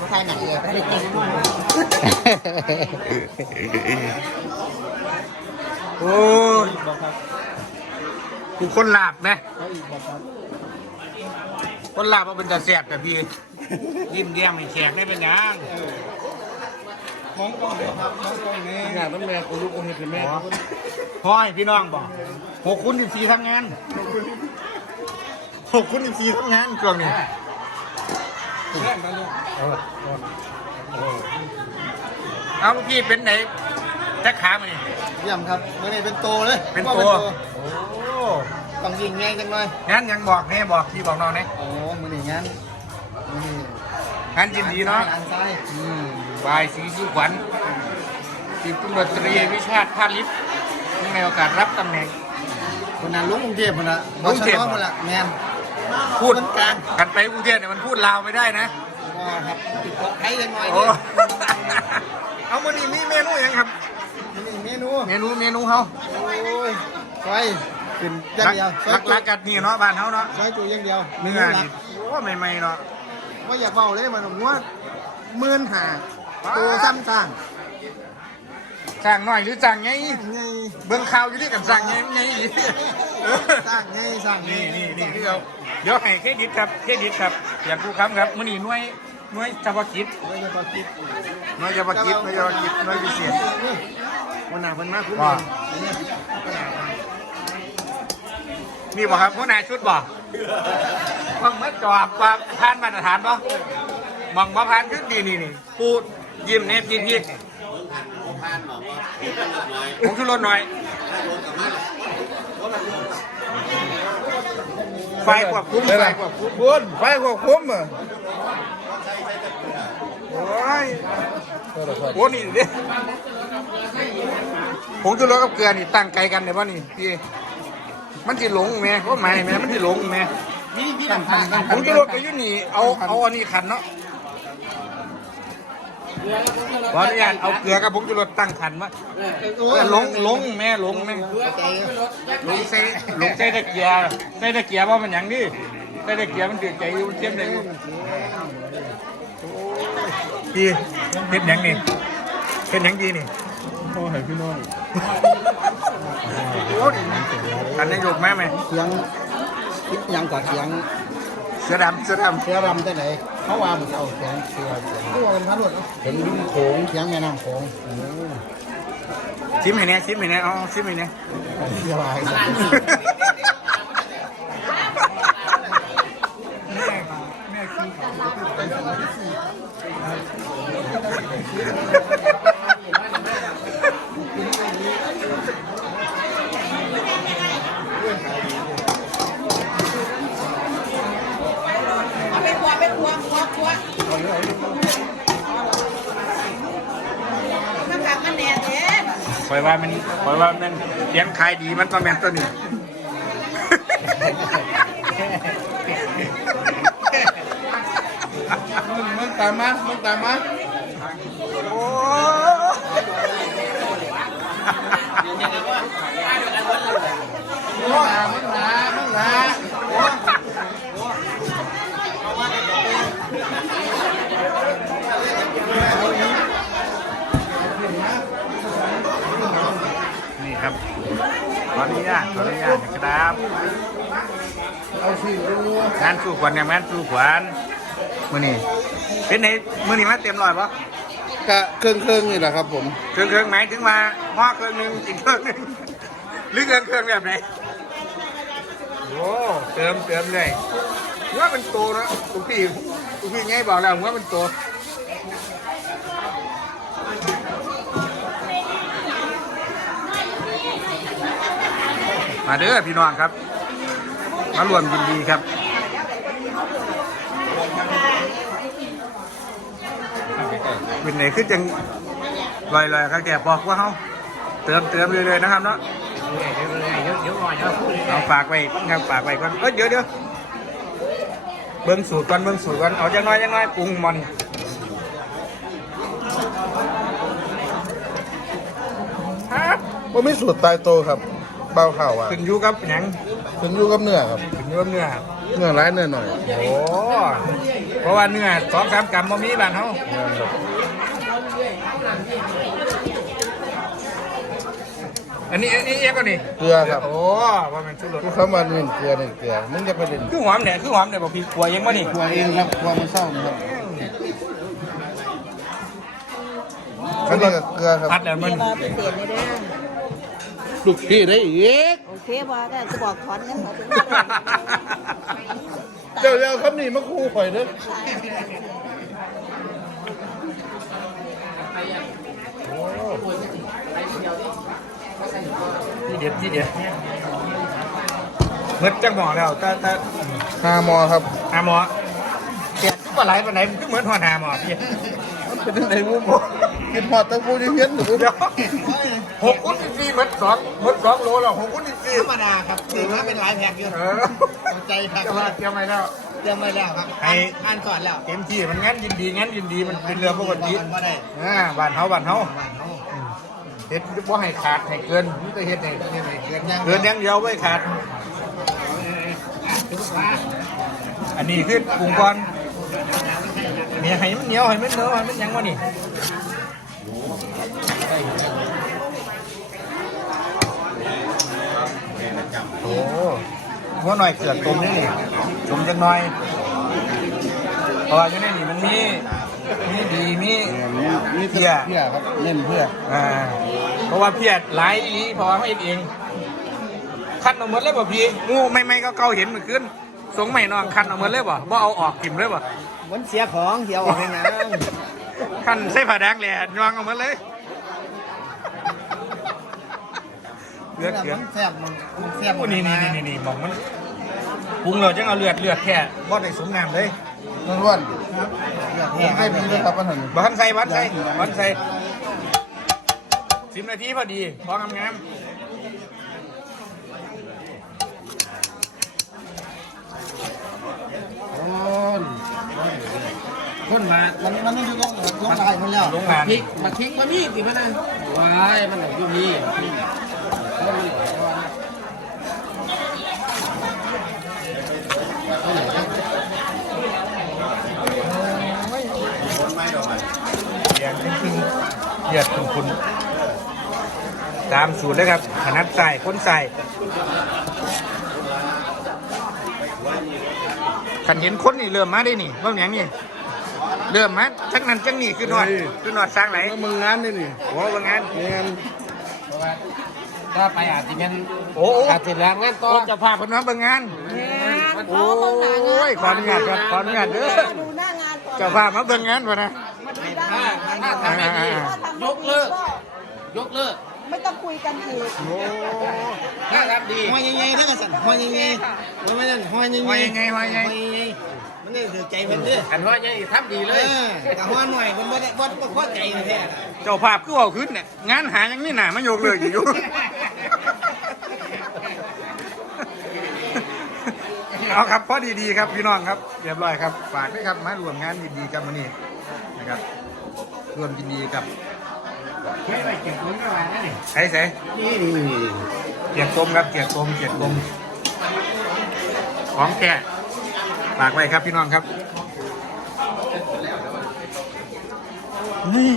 จะมาทายหนังเลยได้กินโอ้ยกูคนหลาบไหมคนหลาบเอาเป็นตาแสบแต่พี่ยิ้มแย้มให้แขกได้เป็นยังมองกล้องเลยครับมองกล้องนี่งานมันแม่กูลูกกูเห็นเป็นแม่พ่อยพี่น้องบอกหกคุณสิบสี่ทำงานหกคุณสิบสี่ทำงานเครื่องนี้แม่มาลูก เอาลูกพี่เป็นไหนจะขามานี่ เยี่ยมครับเมื่อนี้เป็นโตเลยเป็นตัวโอ้ต้องยิงง่ายจังเลยงั้นยังบอกแน่บอกพี่บอกน้องแน่โอ้มื่อนี้งั้นมื่อนี้งั้นยินดีเนาะทางซ้ายอืมบายสีสุขวัญสิบตำรวจตรีวิชาติพาลิศในโอกาสรับตำแหน่งคนนั้นลุงกรุงเทพคนละกรุงเทพบชนหมดละแมน พูดคนกลางกันไปกรุงเทพเนี่ยมันพูดลาวไม่ได้นะว่าครับติดเกาะไทยยังไงโอ้เนี่ยเอามานี่มีเมนูหยังครับนี่เมนูเมนูเมนูเขาโอ้ยไฟขึ้นอย่างเดียวซอรัยกจุรักกันนี่เนาะบ้านเขาเนาะซอยจุอย่างเดียวเนื้อนี่โอ้ใหม่ๆเนาะว่าอยากเบาเลยมันว่าหมื่นหาตัวซ้ำสร้างสั่งหน่อยหรือสั่งไงไงเบิ่งข่าวอยู่นี่กันสั่งไงไงอีเออ สร้างไงสร้างไงนี่นี่นี่ที่เราเดี๋ยวให้เครดิตครับเครดิตครับอย่างครูคำครับมื้อนี้หน่วยหน่วยเฉพาะกิจไม่ใช่ปลาคิดหน่วยเฉพาะกิจหน่วยเฉพาะกิจหน่วยพิเศษวันหนาเพิ่นมาคุ้มว่าเนี่ยวันหนานี่บ่ครับหัวหน้าชุดบ่บังเมื่อจอบว่าผ่านมาตรฐานบ่บังบ่ผ่านคือดีนี่นี่ปูยิ้มเนฟพี่พี่ผมชุดรถหน่อย ฟควบคุมไฟควบคุมบุญไฟควบคุมอะโอ้ยโอ้นี่ดิผงชูรสกับเกลือนี่ตั้งไกลกันเลยป่ะนี่พี่มันจะหลงแม่ก็หมายแม่มันจะหลงแม่นี่พี่ต่างกันผงชูรสก็อยู่นี่เอาเอาอันนี้ขันเนาะ ขออนุญาตเอาเกลือกับผงชูรสตั้งขันมาเออหลงหลงแม่หลงแม่หลงใส่หลงใส่ตะเกียบใส่ตะเกียบว่ามันหยังนี่ใส่ตะเกียบมันเดือดใจอยู่มันเจ็บเลยอยู่พี่เฮ็ดหยังนี่เฮ็ดหยังดีนี่พ่อให้พี่น้องโอ้ยอันนายกแม่ไหมเสียงยังกว่าเสียง เสือดำเสือดเสือรำที่ไหนเขาว่ามันเอาเสียงเสือเสียงเขาว่าเป็นพระรวดเห็นลุ่มโขงเสียงแม่น้ำโขงำชิมให้แน่ชิมให้แน่เอาชิมให้แน่เสียลายเอาไปครัวไปครัวครัวครัวมันขับมันแดดเด้ คอยว่ามันคอยว่ามันเลี้ยงขายดีมันประมาณตัวนี้ มึงมึงตามมามึงตามมาโอ้มึ ครับขออนุญาตขออนุญาตนะครับเอาสิดูงานสู้ขวัญเนี่ยงานสู้ขวัญมื้อนี้เป็นไหนมื้อนี้มาเต็มร้อยปะกะเครื่องเครื่องนี่แหละครับ ผมเครื่องเครื่องหมายถึงว่าห่อเครื่องหนึงกินเครื่องหนึงหรือเครื่องเครื่องแบบไหนโอ้เติมเติมเลยว่ามันโตเนอะทุกพี่ทุกพี่ไงบอกแล้วว่ามันโต มาเด้อพี่น้องครับ มารวมยินดีครับเป็นไหนขึ้นจังลอยๆครับแกบอกว่าเขาเติมเติมเรื่อยๆนะครับเนาะเอาฝากไว้ครับฝากไว้ก่อนเอ้ยเดี๋ยวเดี๋ยวเบิ้งสูตรก่อนเบิ้งสูตรก่อนเอาจังน้อยจังน้อยปรุงมันว่าไม่สูตรตายโตครับ เบาข่าวอะขึ้นอยู่กับหยังถึงอยู่กับเนื้อครับถึงเนื้อเนื้อเนื้อร้ายเนื้อหน่อยโอ้เพราะว่าเนื้อสองสามกรัมบ่มีบ้านเฮาเนื้อครับอันนี้อันนี้เอ๊ะก็นี่เกลือครับโอ้ว่ามันชุรสทุกคำว่าเน้นเกลือเน้นเกลือมึงจะไปเล่นคือหอมเนี่ยคือหอมเนี่ยบอกพี่ขัวเองบ่นี่ครัวเองครับครัวมันเศร้านะครับอันนี้ก็เกลือครับพัดแล้วมันเดี๋ยวมาพิเศษเลยเด้อ ลูกพี่ได้อีก โอเคบ่ได้จะบอกถอนเงินเขาถึงเดี๋ยวเดี๋ยวครับนี่มาคู่ข่อยเด้อที่เด็ดที่เด็ดเมื่อจังหมอแล้วแต่แต่หาหมอครับหาหมอเสียทุกปลาไหลปลาไหนมันก็เหมือนหัวหาหมอพี่มัน เป็นจังไดงูหมอกินหอดตะปูยังเห็นหนูเดียวหกคุณสี่เหมือนสองเหมือนสองโลแล้วหกคุณสี่ธรรมดาครับถือว่าเป็นหลายแพ็คอยู่เออเข้าใจครับจะมาเตรียมไว้แล้วเตรียมไว้แล้วครับให้อ่านก่อนแล้วเต็มที่มันงั้นยินดีงั้นยินดีมันเป็นเรืองปกติบ่ได้อ่าบ้านเฮาบ้านเฮาบ้านเฮาเฮ็ดบ่ให้ขาดให้เกินนี่จะเฮ็ดให้เฮ็ดให้เกินเกินย่างเดียวไว้ขาด อันนี้คือปรุงก่อน เนี่ยให้มันเหนียวให้มันเหนียวให้มันหยังวะนี่โอ้หัวหน่อยเกลือต้มนี่นี่ต้มจังหน่อยเพราะว่าอยู่ในนี่มันมีมีดีมีนี่เพื่อเพื่อครับเน้นเพื่ออ่าเพราะว่าเพียดหลายอีหลีเพราะว่าเขาเฮ็ดเองคัดเอาหมดเลยบ่พี่งูไม่ไม่ก็เก่าๆเห็นเมื่อคืน สงใหม่น้องคัดเอาหมดเลยบ่บ่เอาออกกิ่มเลยบ่มันเสียของเสียออกในน้คันใส่ผ้าแดงแหล่ยวางเอาหมดเลยเลือดำเกลือมันแซ่บมันมันแซ่บโอ้นี่นี่นี่นี่นี่บอกมันปรุงเราจังเอาเลือดเลือดแค่บ่ได้สมน้ำเลยล้วนเลือดๆผแห้มงได้ดีเลยครับปัญหาบ่ทันใส่บ่ทันใส่บ่ทันใส่สิบนาทีพอดีพองามๆ คนมามันมันต้องอยู่ลงลงลายมันแล้วโรงงานพริกมาพริกมามีสิมันน่ะว้ายมันอยู่นี่เรียนจริงๆเรียดคุณคุณ ตามสูตรเลยครับขนาดใส่คนใส่ขันเห็นคนนี่เริ่มมาได้นี่ว่าอย่างนี้ เริ่มมาจักนั้นจังนี่คือนอดคือนอดสร้างไหนแล้วมึงงานนี่นี่โอ้บางงานงานถ้าไปอาจจะเป็นโอ้โอ้อาจจะแรงงานต่อ โอ้เจะพาคนมาเบางงานโอ้ยขออนุญาตครับขออนุญาตเด้อดูหน้างานก่อนเจ้าพามาเบิ่งงานวะนะมาดูหน้างานถ้าทำไม่ดีถ้าทำยกเลิกยกเลิกไม่ต้องคุยกันอีกถ้าทำดี หอยยังไงถ้ากันสั่นหอยยังไงมันไม่นั่นหอยยังไงว่ายังไงว่ายังไงหอยยังไงมั นได้ถือใจเพิ่นเด้ออันว่าไงทำดีเอเลยอแต่หอยหน่อยมันไม่ได้บ่บ่พอใจแท้เจ้าภาพคือเอาขึ้นเนี่ยงานหายังนี่หนามาโยกเลยอยู่ เอาครับพอดีๆครับพี่น้องครับเรียบร้อยครับฝากด้วยครับมารวมงานดีๆกันวันนี้นะครับรวมยินดีกับไม่ไปเก็บเงินไม่ไหวนะนี่ใครใส่นี่นี่นี่เกียรติกรมครับเกียรติกรมเกียรติกรมของแก่ ฝากไว้ครับพี่น้องครับนี่